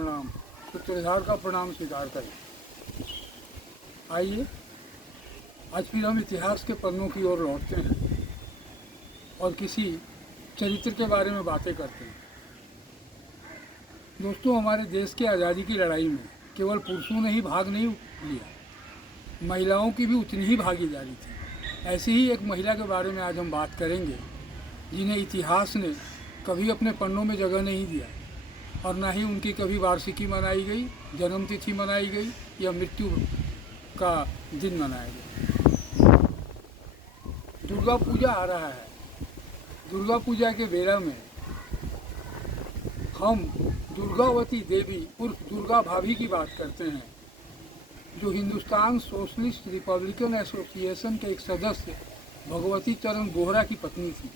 प्रणाम, सूत्रधार का प्रणाम स्वीकार करें। आइए आज फिर हम इतिहास के पन्नों की ओर लौटते हैं और किसी चरित्र के बारे में बातें करते हैं। दोस्तों, हमारे देश के आज़ादी की लड़ाई में केवल पुरुषों ने ही भाग नहीं लिया, महिलाओं की भी उतनी ही भागीदारी थी। ऐसी ही एक महिला के बारे में आज हम बात करेंगे, जिन्हें इतिहास ने कभी अपने पन्नों में जगह नहीं दिया और ना ही उनकी कभी वार्षिकी मनाई गई, जन्मतिथि मनाई गई या मृत्यु का दिन मनाया गया। दुर्गा पूजा आ रहा है। दुर्गा पूजा के बेला में हम दुर्गावती देवी उर्फ दुर्गा भाभी की बात करते हैं, जो हिंदुस्तान सोशलिस्ट रिपब्लिकन एसोसिएशन के एक सदस्य भगवती चरण बोहरा की पत्नी थी।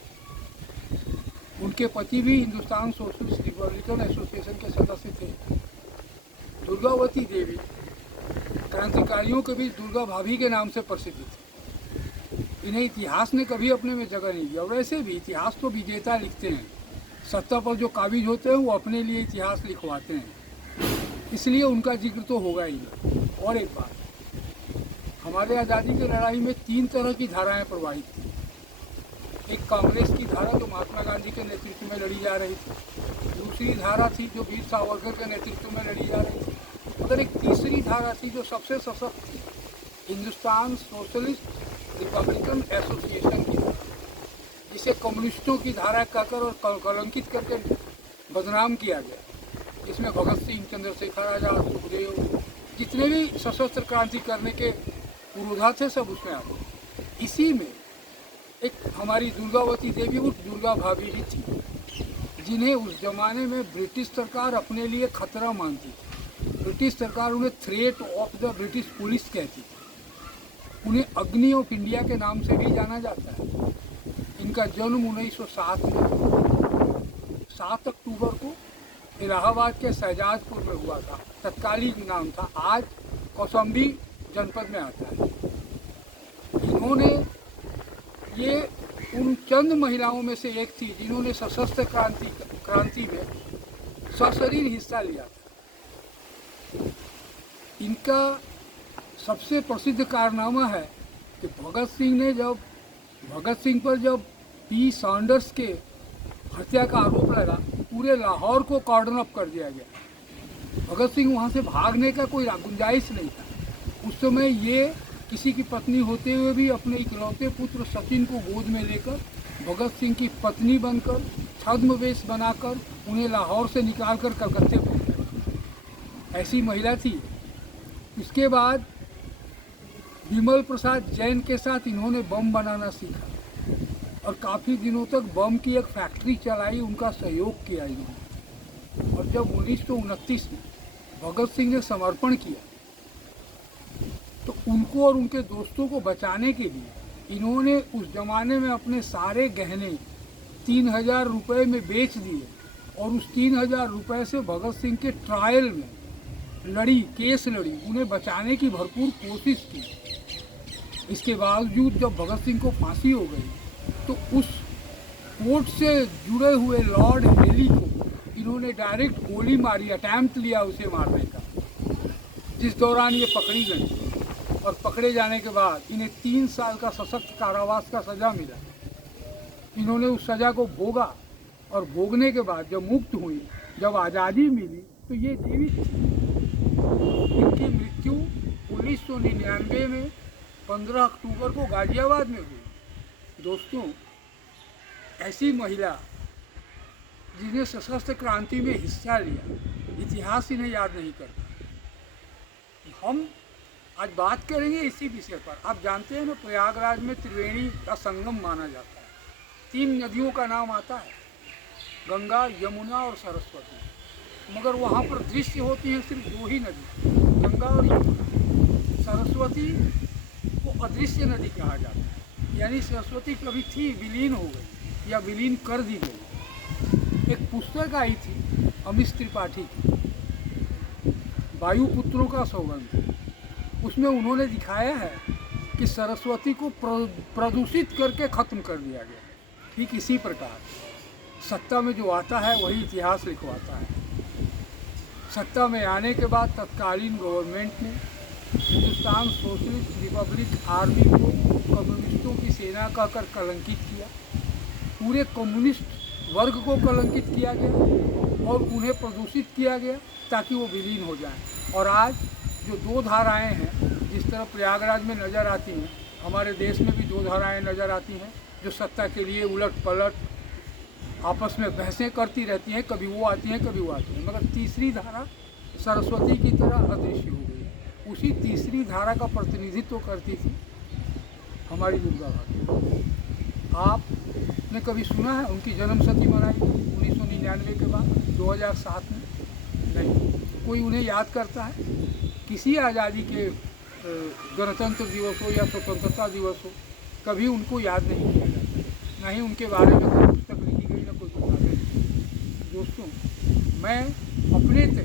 उनके पति भी हिंदुस्तान सोशलिस्ट रिपब्लिकन एसोसिएशन के सदस्य थे। दुर्गावती देवी क्रांतिकारियों के बीच दुर्गा भाभी के नाम से प्रसिद्ध थी। इन्हें इतिहास ने कभी अपने में जगह नहीं दिया। वैसे भी इतिहास तो विजेता लिखते हैं, सत्ता पर जो काबिज होते हैं वो अपने लिए इतिहास लिखवाते हैं, इसलिए उनका जिक्र तो होगा ही नहीं। और एक बात, हमारे आज़ादी की लड़ाई में 3 तरह की धाराएं प्रवाहित थी। एक कांग्रेस की धारा जो महात्मा गांधी के नेतृत्व में लड़ी जा रही थी, दूसरी धारा थी जो वीर सावरकर के नेतृत्व में लड़ी जा रही थी, मगर एक तीसरी धारा थी जो सबसे सशक्त थी, हिंदुस्तान सोशलिस्ट रिपब्लिकन एसोसिएशन की धारा, जिसे कम्युनिस्टों की धारा कहकर और कलंकित करके बदनाम किया गया। इसमें भगत सिंह, चंद्रशेखर आजाद, सुखदेव, जितने भी सशस्त्र क्रांति करने के पुरोधा थे सब उसमें आ गए। इसी में एक हमारी दुर्गावती देवी उर्फ दुर्गा भाभी ही थी, जिन्हें उस जमाने में ब्रिटिश सरकार अपने लिए खतरा मानती थी। ब्रिटिश सरकार उन्हें threat of the British police कहती थी। उन्हें अग्नि ऑफ इंडिया के नाम से भी जाना जाता है। इनका जन्म 1907 में 7 अक्टूबर को इलाहाबाद के शहजादपुर में हुआ था। तत्कालीन नाम था, आज कौशाम्बी जनपद में आता है। इन्होंने ये उन चंद महिलाओं में से एक थी जिन्होंने सशस्त्र क्रांति में सशरीर हिस्सा लिया था। इनका सबसे प्रसिद्ध कारनामा है कि भगत सिंह पर जब पी सैंडर्स के हत्या का आरोप लगा, पूरे लाहौर को कॉर्डन अप कर दिया गया। भगत सिंह वहाँ से भागने का कोई गुंजाइश नहीं था। उस समय ये किसी की पत्नी होते हुए भी अपने इकलौते पुत्र सचिन को गोद में लेकर भगत सिंह की पत्नी बनकर छद्मवेश बनाकर उन्हें लाहौर से निकालकर कलकत्ते पहुँच गए। ऐसी महिला थी। इसके बाद विमल प्रसाद जैन के साथ इन्होंने बम बनाना सीखा और काफ़ी दिनों तक बम की एक फैक्ट्री चलाई, उनका सहयोग किया इन्होंने। और जब 1929 में भगत सिंह ने समर्पण किया तो उनको और उनके दोस्तों को बचाने के लिए इन्होंने उस ज़माने में अपने सारे गहने 3000 रुपये में बेच दिए और उस 3000 रुपये से भगत सिंह के ट्रायल में केस लड़ी, उन्हें बचाने की भरपूर कोशिश की। इसके बावजूद जब भगत सिंह को फांसी हो गई तो उस कोर्ट से जुड़े हुए लॉर्ड हेली को इन्होंने डायरेक्ट गोली मारी, अटैम्प्ट लिया उसे मारने का, जिस दौरान ये पकड़ी गई। और पकड़े जाने के बाद इन्हें 3 साल का सशक्त कारावास का सज़ा मिला। इन्होंने उस सज़ा को भोगा और भोगने के बाद जब मुक्त हुई, जब आज़ादी मिली, तो ये देवी थी। इनकी मृत्यु 1999 में 15 अक्टूबर को गाजियाबाद में हुई। दोस्तों, ऐसी महिला जिन्हें सशस्त्र क्रांति में हिस्सा लिया, इतिहास इन्हें याद नहीं करता। हम आज बात करेंगे इसी विषय पर। आप जानते हैं ना, प्रयागराज में त्रिवेणी का संगम माना जाता है। 3 नदियों का नाम आता है, गंगा, यमुना और सरस्वती, मगर वहाँ पर दृश्य होती हैं सिर्फ 2 ही नदी, गंगा और यमुना। सरस्वती को अदृश्य नदी कहा जाता है, यानी सरस्वती कभी थी, विलीन हो गई या विलीन कर दी गई। एक पुस्तक आई थी अमिश त्रिपाठी की, वायुपुत्रों का सौगंध। उसमें उन्होंने दिखाया है कि सरस्वती को प्रदूषित करके ख़त्म कर दिया गया। ठीक इसी प्रकार सत्ता में जो आता है वही इतिहास लिखवाता है। सत्ता में आने के बाद तत्कालीन गवर्नमेंट ने हिंदुस्तान सोशलिस्ट रिपब्लिक आर्मी को कम्युनिस्टों की सेना कहकर कलंकित किया। पूरे कम्युनिस्ट वर्ग को कलंकित किया गया और उन्हें प्रदूषित किया गया ताकि वो विलीन हो जाएं। और आज जो दो धाराएं हैं जिस तरह प्रयागराज में नज़र आती हैं, हमारे देश में भी दो धाराएं नज़र आती हैं जो सत्ता के लिए उलट पलट आपस में बहसें करती रहती हैं, कभी वो आती हैं कभी वो आती हैं। मगर तीसरी धारा सरस्वती की तरह अदृश्य हो गई। उसी तीसरी धारा का प्रतिनिधित्व करती थी हमारी दुर्गा भाभी। आपने कभी सुना है उनकी जन्मशती मनाई 1999 के बाद 2007 में? नहीं। कोई उन्हें याद करता है? किसी आज़ादी के गणतंत्र दिवस हो या स्वतंत्रता दिवस हो, कभी उनको याद नहीं किया जाता, ना ही उनके बारे में कोई पुस्तक लिखी गई, ना कोई किताबें लिखी। दोस्तों, मैं अपने से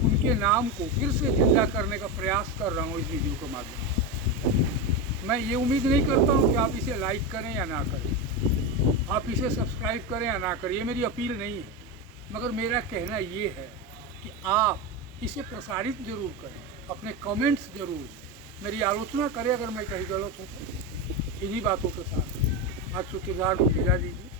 उनके नाम को फिर से जिंदा करने का प्रयास कर रहा हूँ इस वीडियो के माध्यम से। मैं ये उम्मीद नहीं करता हूँ कि आप इसे लाइक करें या ना करें, आप इसे सब्सक्राइब करें या ना करें, ये मेरी अपील नहीं है। मगर मेरा कहना ये है कि आप इसे प्रसारित जरूर करें, अपने कमेंट्स जरूर, मेरी आलोचना करें अगर मैं कहीं गलत हूँ तो। इन्हीं बातों के साथ आज शुक्रवार को विदा दीजिए।